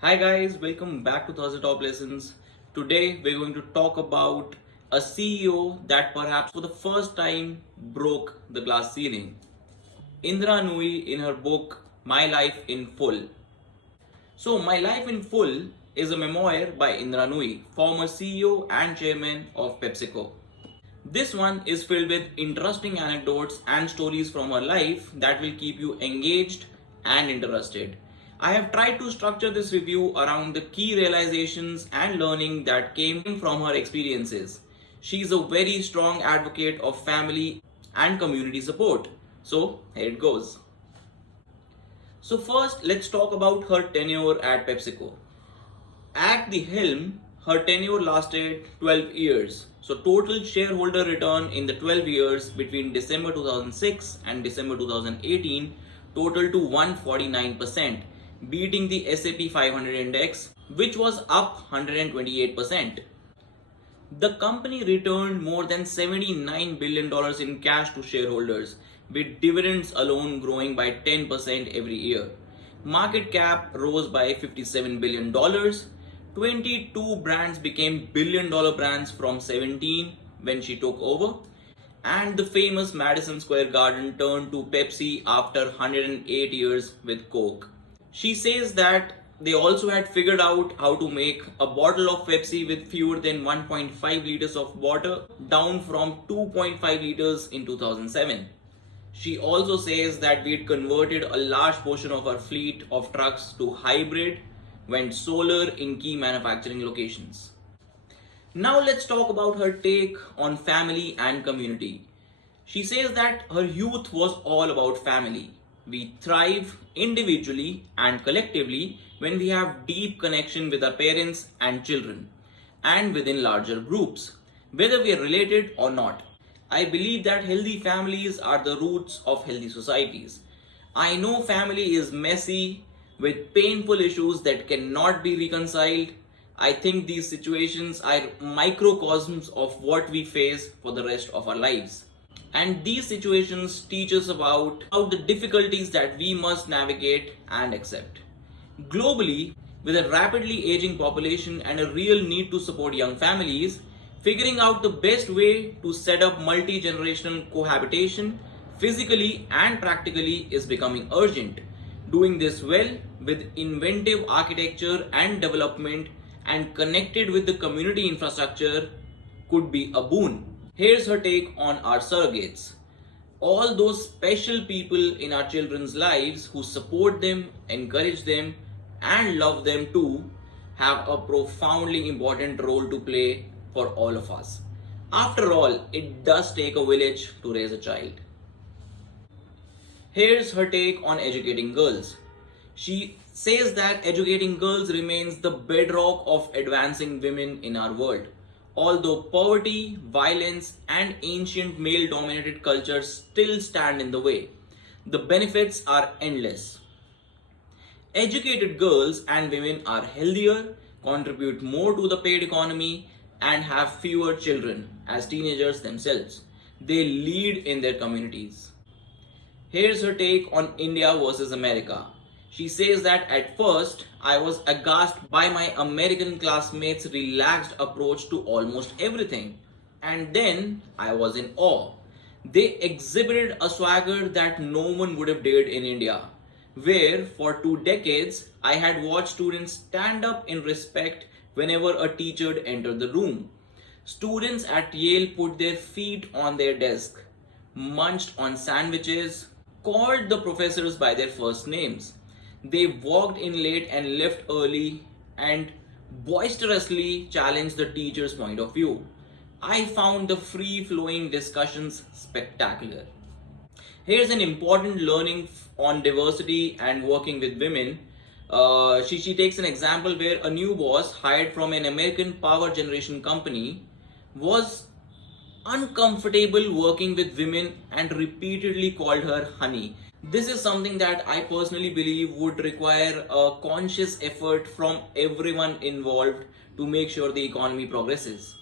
Hi guys, welcome back to Thursday Top Lessons. Today we're going to talk about a CEO that perhaps for the first time broke the glass ceiling. Indra Nooyi in her book My Life in Full. So, My Life in Full is a memoir by Indra Nooyi, former CEO and chairman of PepsiCo. This one is filled with interesting anecdotes and stories from her life that will keep you engaged and interested. I have tried to structure this review around the key realizations and learning that came from her experiences. She is a very strong advocate of family and community support. So, here it goes. So, first, let's talk about her tenure at PepsiCo. At the helm, her tenure lasted 12 years. So, total shareholder return in the 12 years between December 2006 and December 2018 totaled to 149%, beating the S&P 500 index, which was up 128%. The company returned more than $79 billion in cash to shareholders, with dividends alone growing by 10% every year. Market cap rose by $57 billion. 22 brands became billion-dollar brands from 17 when she took over. And the famous Madison Square Garden turned to Pepsi after 108 years with Coke. She says that they also had figured out how to make a bottle of Pepsi with fewer than 1.5 liters of water, down from 2.5 liters in 2007. She also says that we had converted a large portion of our fleet of trucks to hybrid, went solar in key manufacturing locations. Now let's talk about her take on family and community. She says that her youth was all about family. We thrive individually and collectively when we have deep connection with our parents and children and within larger groups, whether we are related or not. I believe that healthy families are the roots of healthy societies. I know family is messy with painful issues that cannot be reconciled. I think these situations are microcosms of what we face for the rest of our lives. And these situations teach us about the difficulties that we must navigate and accept. Globally, with a rapidly aging population and a real need to support young families, figuring out the best way to set up multi-generational cohabitation physically and practically is becoming urgent. Doing this well with inventive architecture and development and connected with the community infrastructure could be a boon. Here's her take on our surrogates. All those special people in our children's lives who support them, encourage them, and love them too have a profoundly important role to play for all of us. After all, it does take a village to raise a child. Here's her take on educating girls. She says that educating girls remains the bedrock of advancing women in our world. Although poverty, violence, and ancient male dominated cultures still stand in the way, the benefits are endless. Educated girls and women are healthier, contribute more to the paid economy, and have fewer children as teenagers themselves. They lead in their communities. Here's her take on India versus America. She says that at first I was aghast by my American classmates' relaxed approach to almost everything. And then I was in awe. They exhibited a swagger that no one would have dared in India, where for 2 decades I had watched students stand up in respect whenever a teacher entered the room. Students at Yale put their feet on their desk, munched on sandwiches, called the professors by their first names. They walked in late and left early and boisterously challenged the teacher's point of view. I found the free flowing discussions spectacular. Here's an important learning on diversity and working with women. She takes an example where a new boss hired from an American power generation company was uncomfortable working with women and repeatedly called her honey. This is something that I personally believe would require a conscious effort from everyone involved to make sure the economy progresses.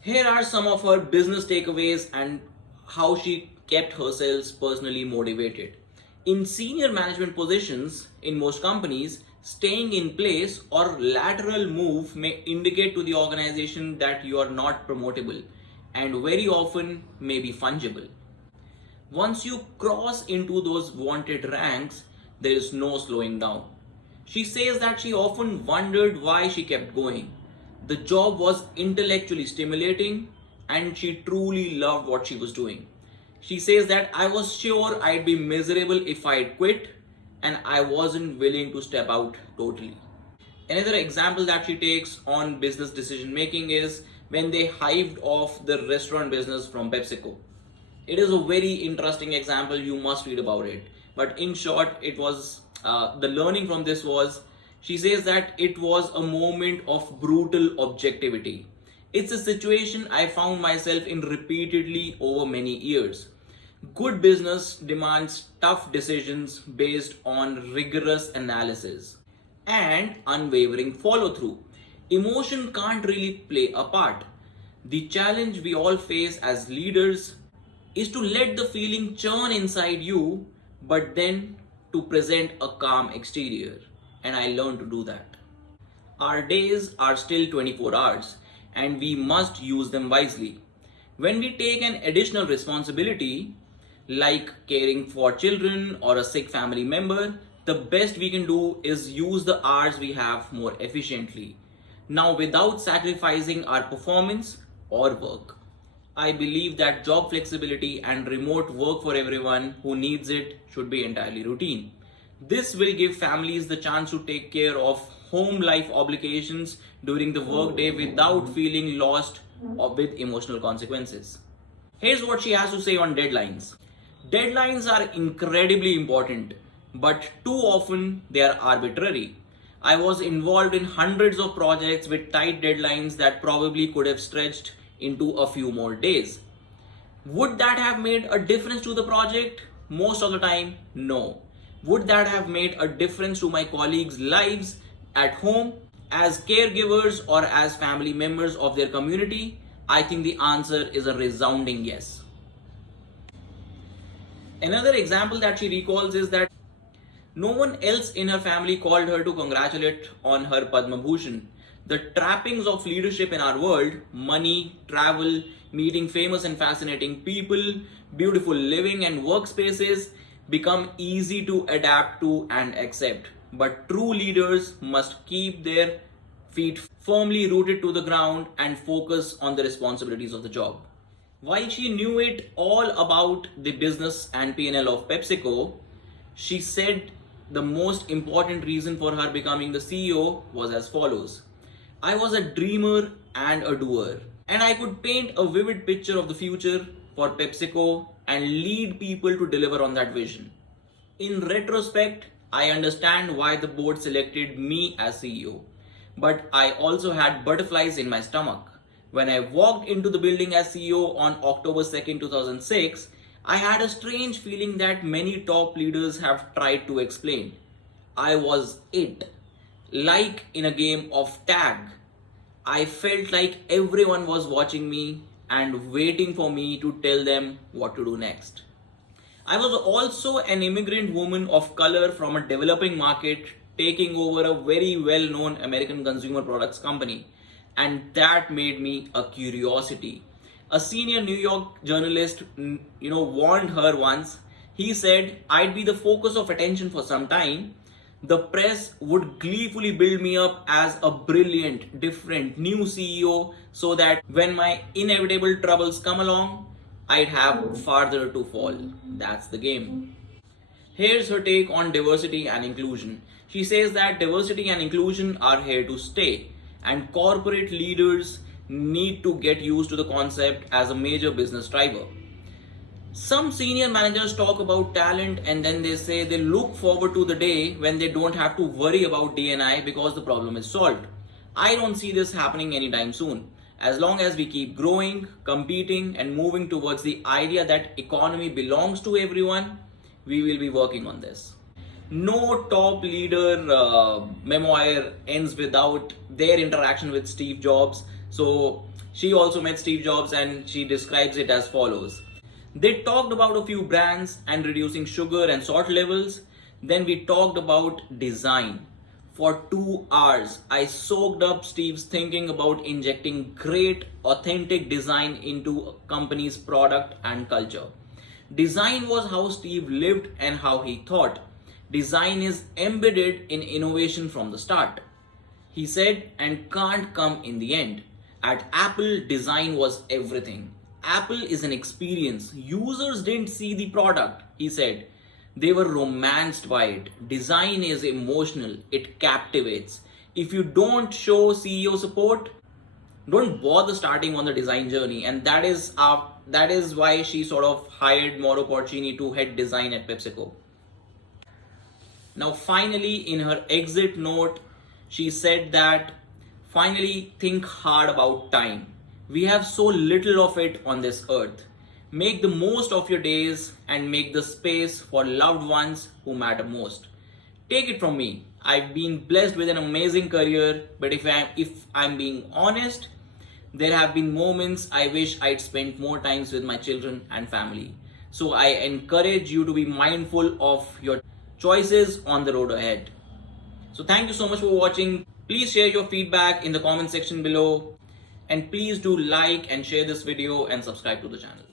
Here are some of her business takeaways and how she kept herself personally motivated. In senior management positions in most companies, Staying in place or lateral move may indicate to the organization that you are not promotable and very often may be fungible. Once you cross into those wanted ranks, there is no slowing down. She says that she often wondered why she kept going. The job was intellectually stimulating and she truly loved what she was doing. She says that I was sure I'd be miserable if I'd quit and I wasn't willing to step out totally. Another example that she takes on business decision making is when they hived off the restaurant business from PepsiCo. It is a very interesting example. You must read about it. But in short, it was the learning from this was she says that it was a moment of brutal objectivity. It's a situation I found myself in repeatedly over many years. Good business demands tough decisions based on rigorous analysis and unwavering follow through. Emotion can't really play a part. The challenge we all face as leaders is to let the feeling churn inside you, but then to present a calm exterior. And I learned to do that. Our days are still 24 hours and we must use them wisely. When we take an additional responsibility, like caring for children or a sick family member, the best we can do is use the hours we have more efficiently. Now, without sacrificing our performance or work. I believe that job flexibility and remote work for everyone who needs it should be entirely routine. This will give families the chance to take care of home life obligations during the workday without feeling lost or with emotional consequences. Here's what she has to say on deadlines. Deadlines are incredibly important, but too often they are arbitrary. I was involved in hundreds of projects with tight deadlines that probably could have stretched into a few more days. Would that have made a difference to the project? Most of the time, no. Would that have made a difference to my colleagues' lives at home, as caregivers or as family members of their community? I think the answer is a resounding yes. Another example that she recalls is that no one else in her family called her to congratulate on her Padma Bhushan. The trappings of leadership in our world, money, travel, meeting famous and fascinating people, beautiful living and workspaces, become easy to adapt to and accept. But true leaders must keep their feet firmly rooted to the ground and focus on the responsibilities of the job. While she knew it all about the business and P&L of PepsiCo, she said the most important reason for her becoming the CEO was as follows. I was a dreamer and a doer, and I could paint a vivid picture of the future for PepsiCo and lead people to deliver on that vision. In retrospect, I understand why the board selected me as CEO, but I also had butterflies in my stomach. When I walked into the building as CEO on October 2nd, 2006, I had a strange feeling that many top leaders have tried to explain. I was it. Like in a game of tag, I felt like everyone was watching me and waiting for me to tell them what to do next. I was also an immigrant woman of color from a developing market taking over a very well-known American consumer products company, and that made me a curiosity. A senior New York journalist, warned her once. He said, I'd be the focus of attention for some time. The press would gleefully build me up as a brilliant, different, new CEO so that when my inevitable troubles come along, I'd have farther to fall. That's the game. Here's her take on diversity and inclusion. She says that diversity and inclusion are here to stay, and corporate leaders need to get used to the concept as a major business driver. Some senior managers talk about talent and then they say they look forward to the day when they don't have to worry about D&I because the problem is solved. I don't see this happening anytime soon. As long as we keep growing, competing, and moving towards the idea that economy belongs to everyone, we will be working on this. No top leader memoir ends without their interaction with Steve Jobs. So she also met Steve Jobs and she describes it as follows. They talked about a few brands and reducing sugar and salt levels. Then we talked about design. For 2 hours, I soaked up Steve's thinking about injecting great, authentic design into a company's product and culture. Design was how Steve lived and how he thought. Design is embedded in innovation from the start, he said, and can't come in the end. At Apple, design was everything. Apple is an experience. Users didn't see the product, he said. They were romanced by it. Design is emotional, it captivates. If you don't show CEO support, don't bother starting on the design journey. And that is why she sort of hired Mauro Porcini to head design at PepsiCo. Now, finally, in her exit note, she said that finally think hard about time. We have so little of it on this earth. Make the most of your days and make the space for loved ones who matter most. Take it from me. I've been blessed with an amazing career, but if I'm being honest, there have been moments I wish I'd spent more times with my children and family. So I encourage you to be mindful of your choices on the road ahead. So thank you so much for watching. Please share your feedback in the comment section below. And please do like and share this video and subscribe to the channel.